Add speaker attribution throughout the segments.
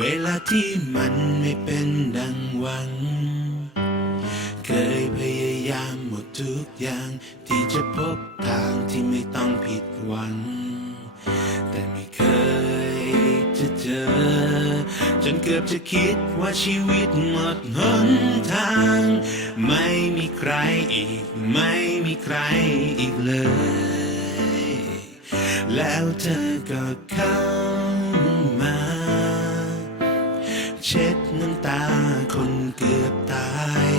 Speaker 1: เวลาที่มันไม่เป็นดังหวัง เคยพยายามหมดทุกอย่าง ที่จะพบทางที่ไม่ต้องผิดหวัง แต่ไม่เคยจะเจอ จนเกือบจะคิดว่าชีวิตหมดหนทาง ไม่มีใครอีก ไม่มีใครอีกเลย แล้วเธอก็เข้าาคนเกือบตาย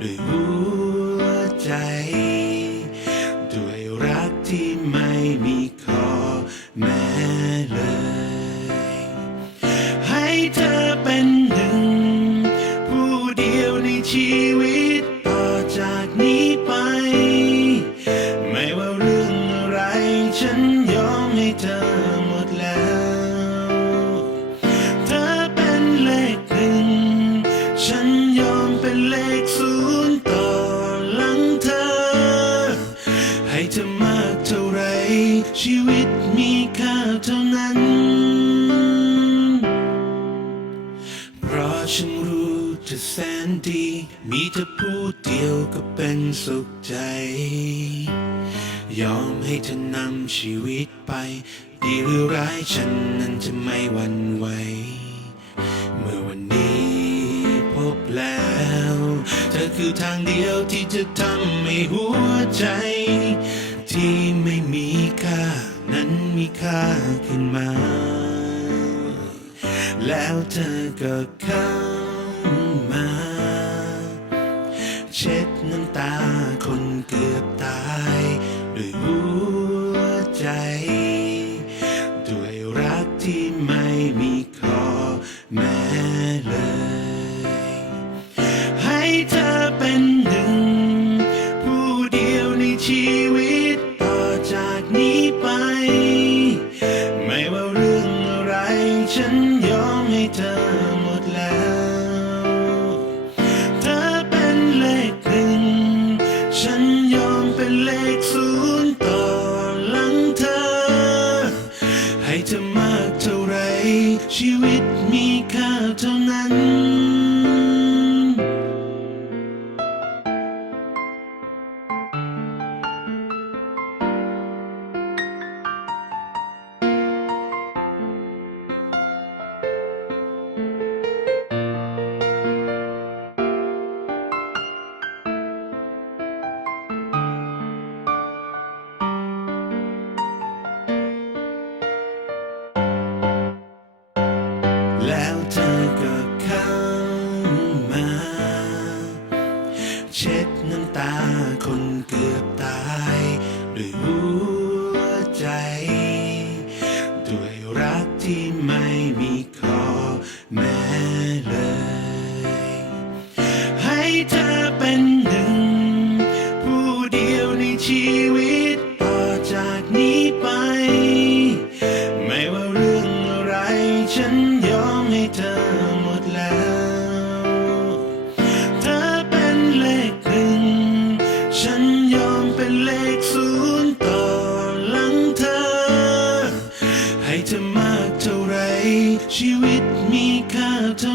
Speaker 1: ด้วยหัวใจ ด้วยรักที่ไม่มีขอแม้เลย ให้เธอเป็นหนึ่ง ผู้เดียวในชีวิตต่อจากนี้ไป ไม่ว่าเรื่องอะไร ฉันยอมให้เธอ อมเป็นเลขศูนย์ต่อหลังเธอ ให้เธอมากเท่าไร ชีวิตมีค่าเท่านั้น เพราะฉันรู้เธอแสนดี มีเธอพูดเดียวก็เป็นสุขใจ ยอมให้เธอนำชีวิตไป ดีหรือร้ายฉันนั้นจะไม่หวั่นไหว อคือทางเดียวที่จะทำให้หัวใจ ที่ไม่มีค่า นั้นมีค่าขึ้นมา แล้วเธอก็เข้ามา เช็ดน้ำตาคนเกือบตาย ชีวิตมีค่าเท่านั้น แล้วเธอก็เข้ามา เช็ดน้ำตาคนเกือบตายด้วยหัวใจ ด้วยรักที่ไม่ she Chiwit Mika to